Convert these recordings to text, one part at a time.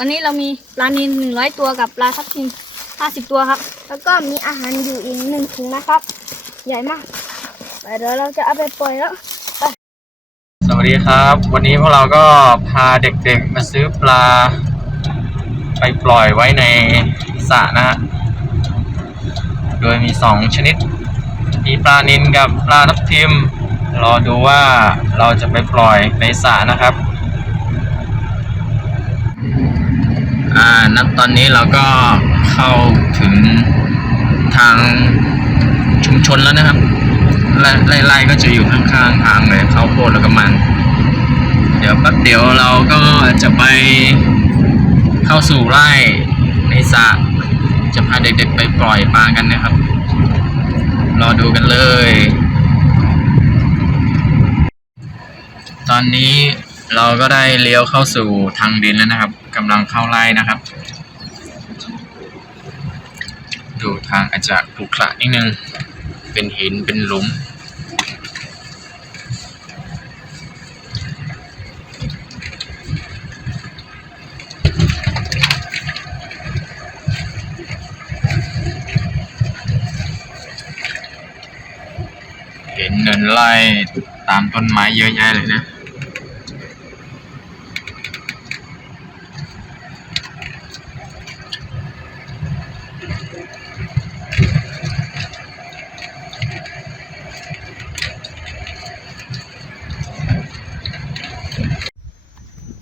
ตอนนี้เรามีปลานิลหนึ่งร้อยตัวกับปลาทับทิมห้าสิบตัวครับ แล้วก็มีอาหารอยู่อีกหนึ่งถุงนะครับ ใหญ่มากแต่เดี๋ยวเราจะเอาไปปล่อยแล้วสวัสดีครับ วันนี้พวกเราก็พาเด็กๆมาซื้อปลา ไปปล่อยไว้ในสระนะฮะโดยมีสองชนิด มีปลานิลกับปลาทับทิมรอดูว่าเราจะไปปล่อยในสระนะครับ อ่านับตอนนี้เราก็เข้าถึงทางชุมชนแล้วนะครับไล่ๆก็จะอยู่ข้างๆทางเลยข้าวโพดแล้วก็มัน เดี๋ยวแป๊บเดียวเราก็จะไปเข้าสู่ไร่ในสระจะพาเด็กๆไปปล่อยปลากันนะครับ รอดูกันเลย ตอนนี้เราก็ได้เลี้ยวเข้าสู่ทางดินแล้วนะครับ กำลังเข้าไร่นะครับ ดูทางอาจจะขรุขระนิดนึง เป็นหินเป็นหลุมเห็นเนินไล่ตามต้นไม้เยอะแยะเลยนะ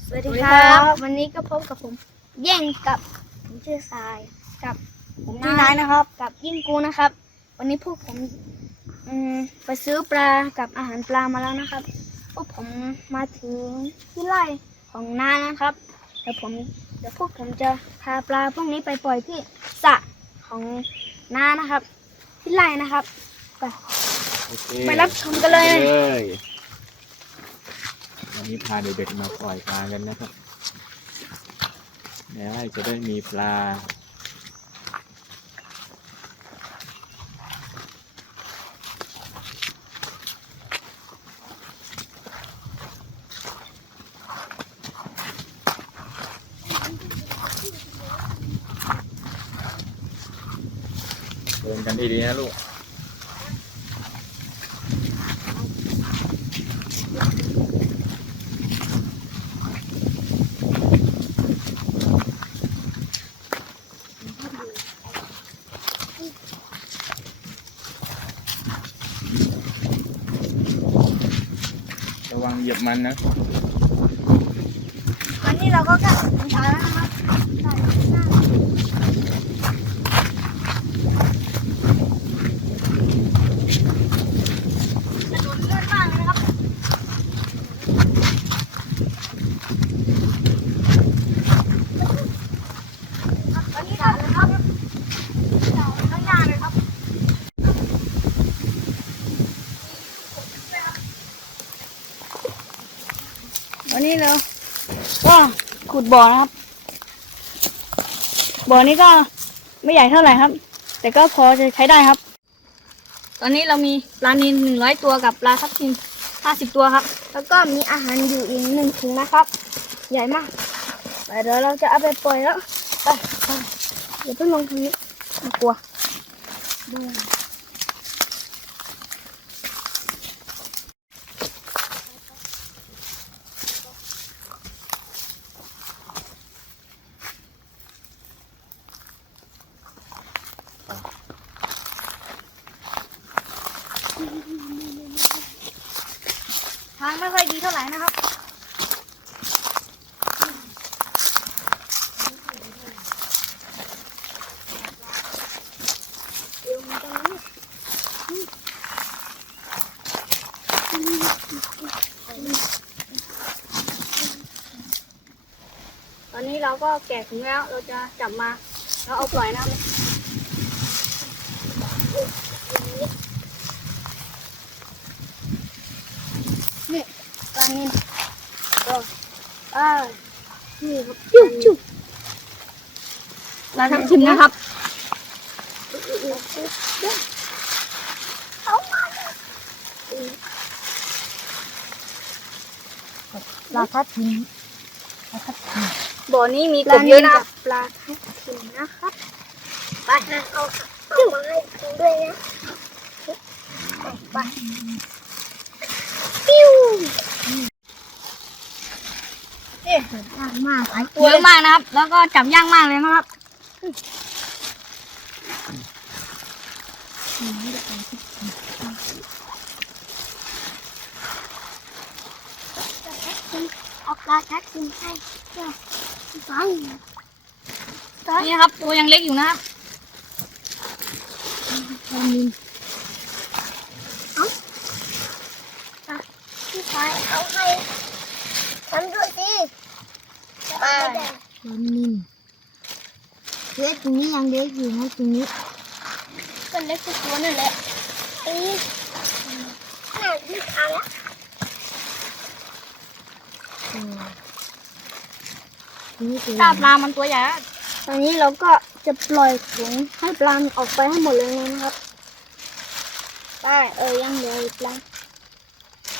สวัสดีครับ วันนี้ก็พบกับผมแย่งกับผมชื่อทรายกับผมชื่อนายนะครับ กับยิ่งกูนะครับ วันนี้พวกผมอืมไปซื้อปลากับอาหารปลามาแล้วนะครับ พวกผมมาถึงที่ไร่ของน้านะครับเดี๋ยวผมเดี๋ยวพวกผมจะพาปลาพวกนี้ไปปล่อยที่สระของน้านะครับ ที่ไร่นะครับไปไปรับชมกันเลย เลยวั นี้พาเด็กๆมาปล่อยปลากันนะครับแล้วจะได้มีปลา เดินกันดีๆนะลูก วังเหยียบมันนะวันนี้เราก็กลับถึงทางแล้วนะครับใกล้ถึงหน้าถนนเลื่อนมากเลยนะครับตอนนี้ก็เลยครับข้างหน้าเลยครับ วันนี้เราก็ขุดบ่อนะครับ บ่อนี้ก็ไม่ใหญ่เท่าไหร่ครับ แต่ก็พอจะใช้ได้ครับ ตอนนี้เรามีปลานิลหนึ่งร้อยตัวกับปลาทับทิมห้าสิบตัวครับ แล้วก็มีอาหารอยู่อีกหนึ่งถุงนะครับ ใหญ่มากแต่เดี๋ยวเราจะเอาไปปล่อยแล้วไปไปอย่าเพิ่งลงตรงนี้กลัวดูทางไม่ค่อยดีเท่าไหร่นะครับตอนนี้เราก็แกะถุงแล้ว เราจะจับมาแล้วเอาปล่อยนะครับ นี่ปลานิน ก็อ่านี่ครับจุ๊บจุ๊บปลาทับทิมนะครับ เอามาปลาทับทิมปลาทับทิมบ่อนี้มีปกลาบเยอะนะปลาทับทิมนะครับไปเอาเอามาให้กินด้วยนะไปปิ้ว ยากมากเยอะมากนะครับ แล้วก็จับยากมากเลยนะครับเอาปลาทับทิมให้ฟังนี่นะครับ ตัวยังเล็กอยู่นะครับพี่ชายเอาให้ ฉันด้วยสิไปปลานินเล็กตรงนี้ยังเล็กอยู่นะตรงนี้ก็เล็กทุกตัวนั่นแหละเอ้ยน่าดึกเอาละตรงนี้ตัวถ้าปลา มันตัวใหญ่อะตอนนี้เราก็จะปล่อยถุงให้ปลามันออกไปให้หมดเลยนะครับไปเออยังเหลืออีกปลา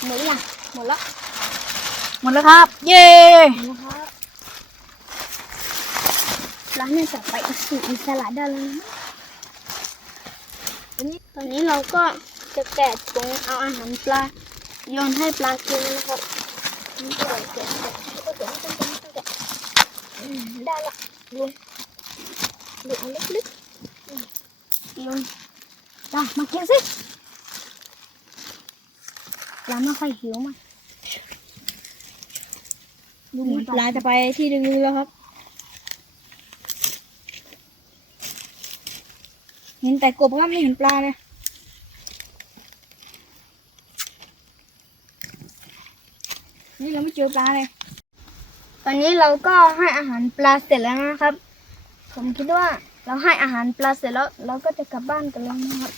หมดหรือยังหมดแล้วห มดแล้วครับ เย้นะครับปลาเนี่ยจะไปสู่อิสระได้แล้วนะตอนนี้ตอนนี้เราก็จะแกะถุงเอาอาหารปลาโยนให้ปลากินนะครับนี่ก็แกะแกะก็แกะต้องแกะต้องแกะอืมได้ละลุงลุงเอาลึกๆอืมลุงจ้ามากินสิปลาไม่ค่อยหิวมาก ดูเหมือนปลาจะไปที่ลึกๆแล้วครับ เห็นแต่กบครับไม่เห็นปลาเลยนี่เราไม่เจอปลาเลย ตอนนี้เราก็ให้อาหารปลาเสร็จแล้วนะครับ ผมคิดว่าเราให้อาหารปลาเสร็จแล้ว เราก็จะกลับบ้านกันแล้วนะครับ